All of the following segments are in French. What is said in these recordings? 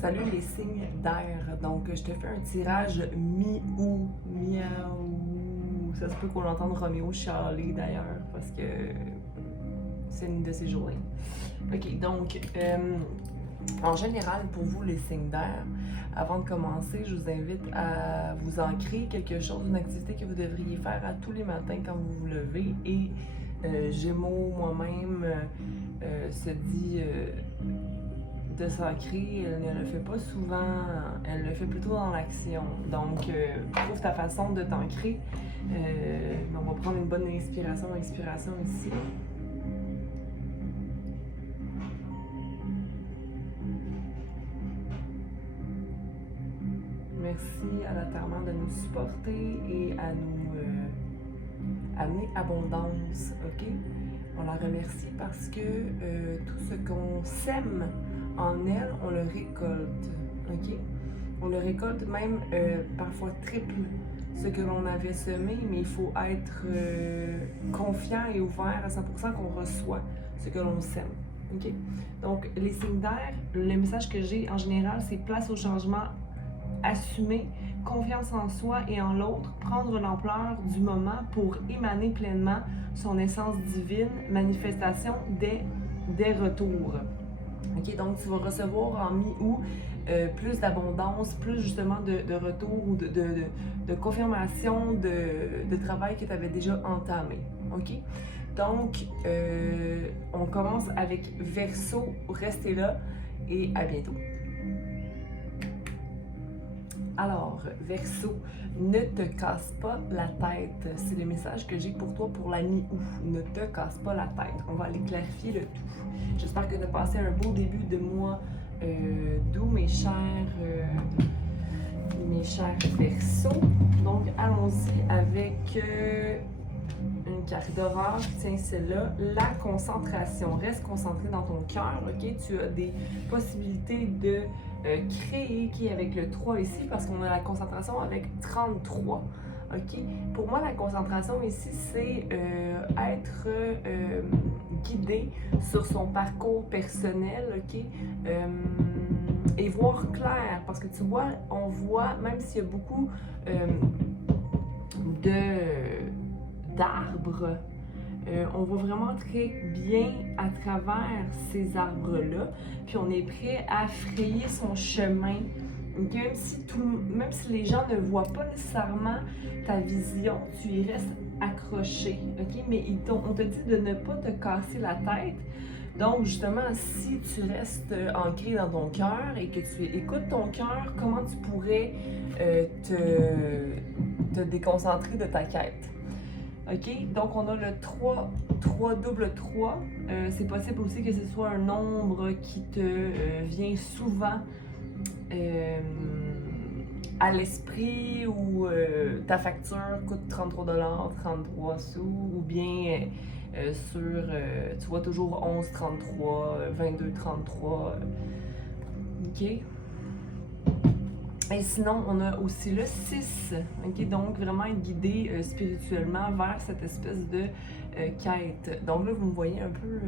Salut les signes d'air. Donc, je te fais un tirage mi-ou, miaou. Ça se peut qu'on entende Roméo chialer d'ailleurs, parce que c'est une de ces journées. Ok, donc, en général, pour vous, les signes d'air, avant de commencer, je vous invite à vous ancrer quelque chose, une activité que vous devriez faire à tous les matins quand vous vous levez. Et Gémeaux, moi-même, se dit de s'ancrer, elle ne le fait pas souvent, elle le fait plutôt dans l'action. Donc, trouve ta façon de t'ancrer. On va prendre une bonne inspiration ici. Merci à la Terre-Mère de nous supporter et à nous amener abondance, ok? On la remercie parce que tout ce qu'on sème en elle, on le récolte, ok? On le récolte même parfois triple ce que l'on avait semé, mais il faut être confiant et ouvert à 100% qu'on reçoit ce que l'on sème, ok? Donc, les signes d'air, le message que j'ai en général, c'est place au changement, assumer, confiance en soi et en l'autre, prendre l'ampleur du moment pour émaner pleinement son essence divine, manifestation des retours. Ok, donc tu vas recevoir en mi-août plus d'abondance, plus justement de retour ou de confirmation de travail que tu avais déjà entamé. Ok? Donc, on commence avec Verseau, restez là et à bientôt. Alors, Verseau, ne te casse pas la tête. C'est le message que j'ai pour toi pour la mi-août. Ne te casse pas la tête. On va aller clarifier le tout. J'espère que tu as passé un beau début de mois d'août, mes chers Verseaux. Donc, allons-y avec une carte d'orage. Tiens, celle-là. La concentration. Reste concentré dans ton cœur, ok? Tu as des possibilités de créer qui est avec le 3 ici parce qu'on a la concentration avec 33. Ok? Pour moi, la concentration ici, c'est être guidé sur son parcours personnel, ok? Et voir clair, parce que tu vois, on voit, même s'il y a beaucoup d'arbres, on voit vraiment très bien à travers ces arbres-là, puis on est prêt à frayer son chemin. Okay? Même si les gens ne voient pas nécessairement ta vision, tu y restes accroché. Okay? Mais on te dit de ne pas te casser la tête. Donc, justement, si tu restes ancré dans ton cœur et que tu écoutes ton cœur, comment tu pourrais te déconcentrer de ta quête? OK? Donc, on a le 3, double 3. C'est possible aussi que ce soit un nombre qui te vient souvent à l'esprit ou ta facture coûte 33 $, 33 sous, ou bien tu vois toujours 11,33, 22,33. OK? Et sinon, on a aussi le 6, okay? Donc vraiment être guidé spirituellement vers cette espèce de quête. Donc là, vous me voyez un peu,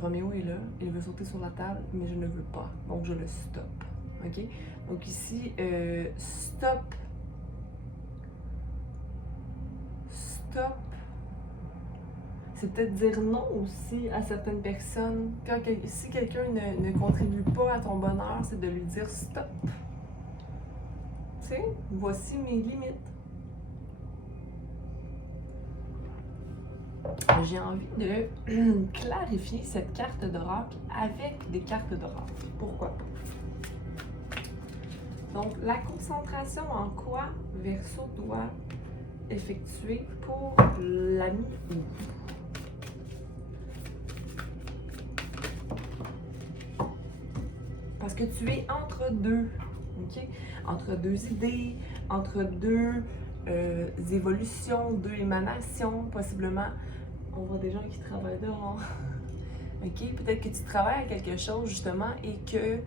Roméo est là, il veut sauter sur la table, mais je ne veux pas, donc je le stoppe. Ok? Donc ici, stop. Stop. C'est peut-être dire non aussi à certaines personnes. Si quelqu'un ne contribue pas à ton bonheur, c'est de lui dire stop. Tu sais, voici mes limites. J'ai envie de clarifier cette carte d'oracle avec des cartes d'oracle. Pourquoi pas? Donc, la concentration en quoi Verseau doit effectuer pour la mi-août? Parce que tu es entre deux, ok? Entre deux idées, entre deux évolutions, deux émanations, possiblement. On voit des gens qui travaillent dehors. Ok? Peut-être que tu travailles à quelque chose justement et que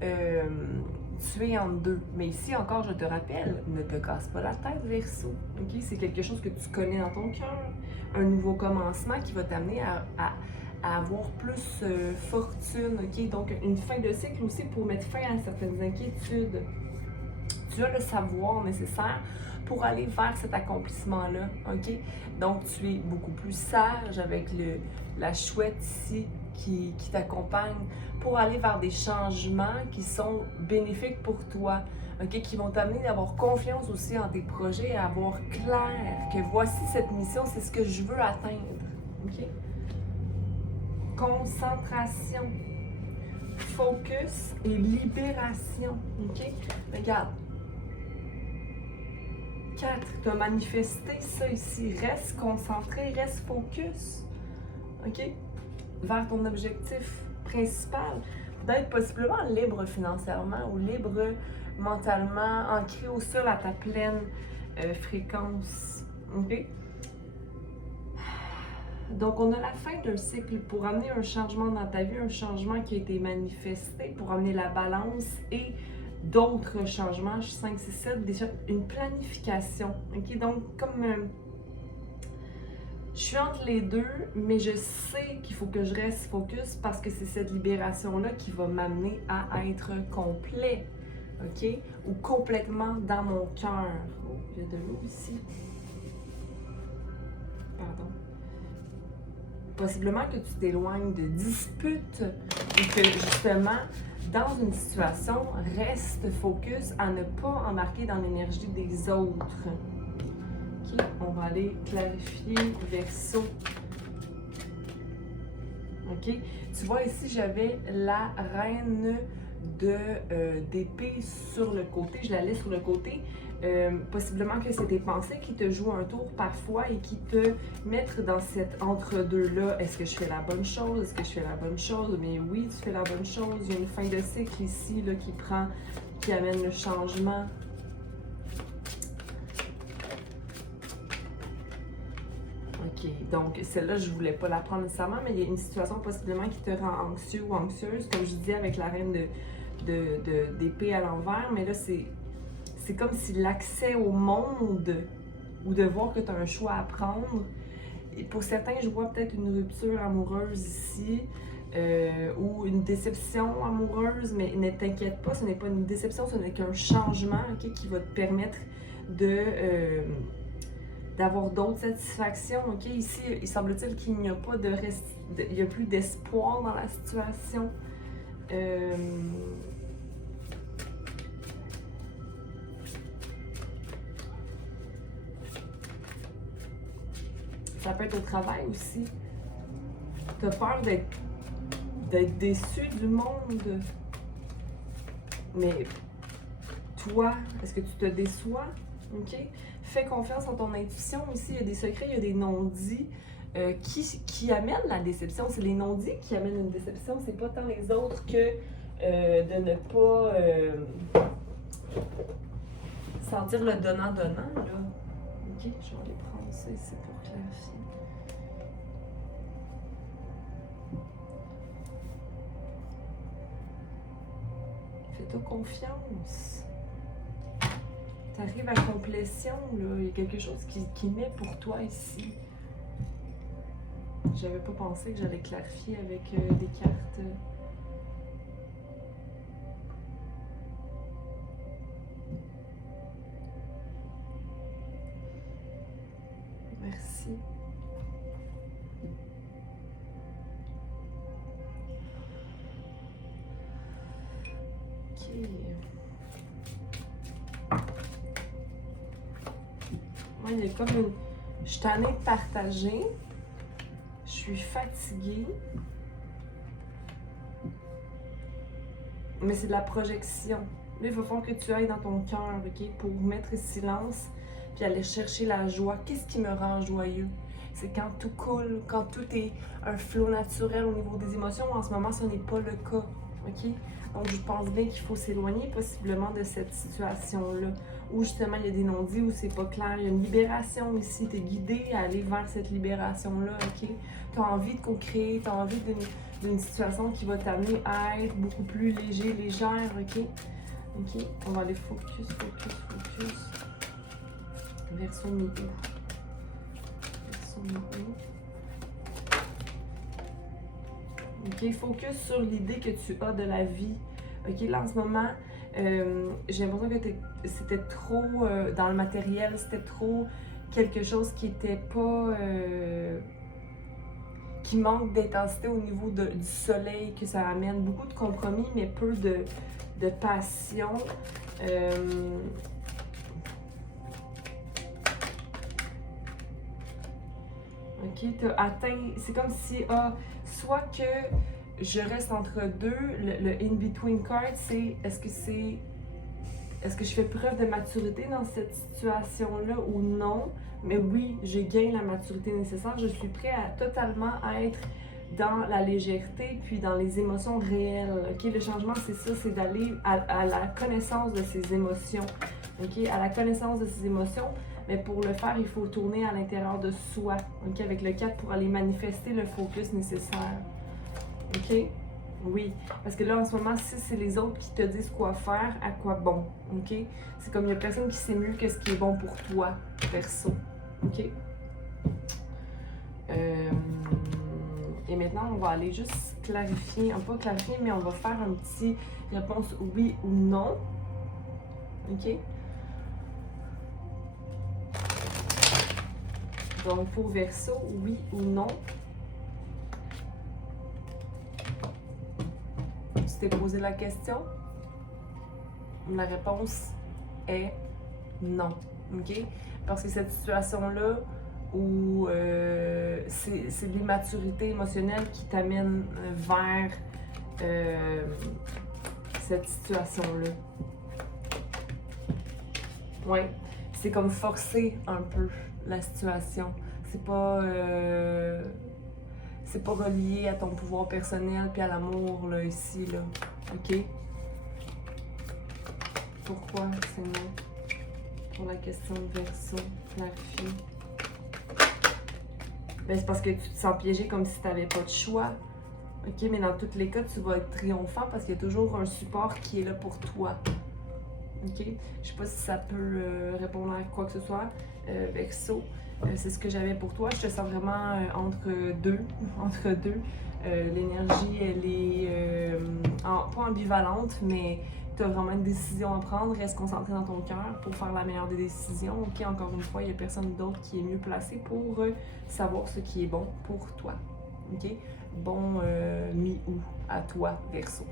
tu es entre deux. Mais ici encore, je te rappelle, ne te casse pas la tête, Verseau. Okay? C'est quelque chose que tu connais dans ton cœur. Un nouveau commencement qui va t'amener à avoir plus fortune, ok? Donc, une fin de cycle aussi pour mettre fin à certaines inquiétudes. Tu as le savoir nécessaire pour aller vers cet accomplissement-là, ok? Donc, tu es beaucoup plus sage avec la chouette ici qui t'accompagne pour aller vers des changements qui sont bénéfiques pour toi, ok? Qui vont t'amener à avoir confiance aussi en tes projets et à avoir clair que voici cette mission, c'est ce que je veux atteindre, ok? Concentration, focus et libération, ok? Regarde. 4, tu as manifesté ça ici. Reste concentré, reste focus. OK? Vers ton objectif principal. D'être possiblement libre financièrement ou libre mentalement, ancré au sol à ta pleine fréquence. OK? Donc, on a la fin d'un cycle pour amener un changement dans ta vie, un changement qui a été manifesté, pour amener la balance et d'autres changements, 5, 6, 7, déjà une planification. OK? Donc, comme je suis entre les deux, mais je sais qu'il faut que je reste focus parce que c'est cette libération-là qui va m'amener à être complet. OK? Ou complètement dans mon cœur. Oh, il y a de l'eau ici. Pardon. Possiblement que tu t'éloignes de disputes et que justement, dans une situation, reste focus à ne pas embarquer dans l'énergie des autres. OK, on va aller clarifier Verseau. OK, tu vois ici, j'avais la reine d'épée sur le côté. Je la laisse sur le côté. Possiblement que c'est tes pensées qui te jouent un tour parfois et qui te mettent dans cet entre-deux-là. Est-ce que je fais la bonne chose? Est-ce que je fais la bonne chose? Mais oui, tu fais la bonne chose. Il y a une fin de cycle ici là, qui amène le changement. OK, donc celle-là, je voulais pas la prendre nécessairement, mais il y a une situation possiblement qui te rend anxieux ou anxieuse, comme je disais avec la reine d'épée à l'envers, mais là, c'est comme si l'accès au monde ou de voir que tu as un choix à prendre. Et pour certains, je vois peut-être une rupture amoureuse ici ou une déception amoureuse, mais ne t'inquiète pas, ce n'est pas une déception, ce n'est qu'un changement okay, qui va te permettre d'avoir d'autres satisfactions. Okay? Ici, il semble-t-il qu'il n'y a pas il n'y a plus d'espoir dans la situation. Ça peut être au travail aussi. Tu as peur d'être déçu du monde. Mais toi, est-ce que tu te déçois? OK? Fais confiance en ton intuition aussi. Il y a des secrets, il y a des non-dits qui amènent la déception. C'est les non-dits qui amènent une déception. C'est pas tant les autres que de ne pas sentir le donnant-donnant. Là. OK? Je vais aller prendre ça ici pour clarifier. Fais-toi confiance. Tu arrives à complétion, là. Il y a quelque chose qui met pour toi ici. J'avais pas pensé que j'allais clarifier avec des cartes. Merci. Ok. Moi, il y a comme une... Je suis tannée de partager. Je suis fatiguée. Mais c'est de la projection. Là, il va falloir que tu ailles dans ton cœur, OK? Pour mettre silence, puis aller chercher la joie. Qu'est-ce qui me rend joyeux? C'est quand tout coule, quand tout est un flot naturel au niveau des émotions. En ce moment, ce n'est pas le cas, OK? Donc, je pense bien qu'il faut s'éloigner possiblement de cette situation-là, où justement, il y a des non-dits, où c'est pas clair. Il y a une libération ici. Tu es guidé à aller vers cette libération-là, OK? Tu as envie de co-créer, tu as envie d'une situation qui va t'amener à être beaucoup plus léger, légère, OK? OK? On va aller focus. Verseau mi-haut. OK? Focus sur l'idée que tu as de la vie. OK? Là, en ce moment, j'ai l'impression que c'était trop dans le matériel, c'était trop quelque chose qui était pas... qui manque d'intensité au niveau du soleil, que ça amène beaucoup de compromis, mais peu de passion. OK, tu as atteint, c'est comme si, soit que je reste entre deux, le in-between card, c'est est-ce que je fais preuve de maturité dans cette situation-là ou non? Mais oui, j'ai gagné la maturité nécessaire, je suis prêt à totalement être dans la légèreté puis dans les émotions réelles. OK, le changement, c'est ça, c'est d'aller à la connaissance de ses émotions. OK, à la connaissance de ses émotions. Mais pour le faire, il faut tourner à l'intérieur de soi, OK, avec le 4 pour aller manifester le focus nécessaire. OK? Oui. Parce que là, en ce moment, si c'est les autres qui te disent quoi faire, à quoi bon. OK? C'est comme il n'y a personne qui sait mieux que ce qui est bon pour toi, perso. OK? Et maintenant, on va aller juste clarifier, pas clarifier, mais on va faire un petit réponse oui ou non. OK? Donc, pour Verseau, oui ou non. Tu t'es posé la question? La réponse est non. OK? Parce que cette situation-là, où c'est l'immaturité émotionnelle qui t'amène vers cette situation-là. Ouais. C'est comme forcer un peu la situation. C'est pas relié à ton pouvoir personnel puis à l'amour là ici là. OK? Pourquoi c'est non? Pour la question de Verseau, clarifie. Ben, c'est parce que tu te sens piégé comme si tu n'avais pas de choix. OK, mais dans tous les cas, tu vas être triomphant parce qu'il y a toujours un support qui est là pour toi. OK? Je sais pas si ça peut répondre à quoi que ce soit. Verseau, c'est ce que j'avais pour toi. Je te sens vraiment entre deux. Entre deux. L'énergie, elle est pas ambivalente, mais tu as vraiment une décision à prendre. Reste concentré dans ton cœur pour faire la meilleure des décisions. OK? Encore une fois, il n'y a personne d'autre qui est mieux placé pour savoir ce qui est bon pour toi. OK? Bon mi-août à toi, Verseau.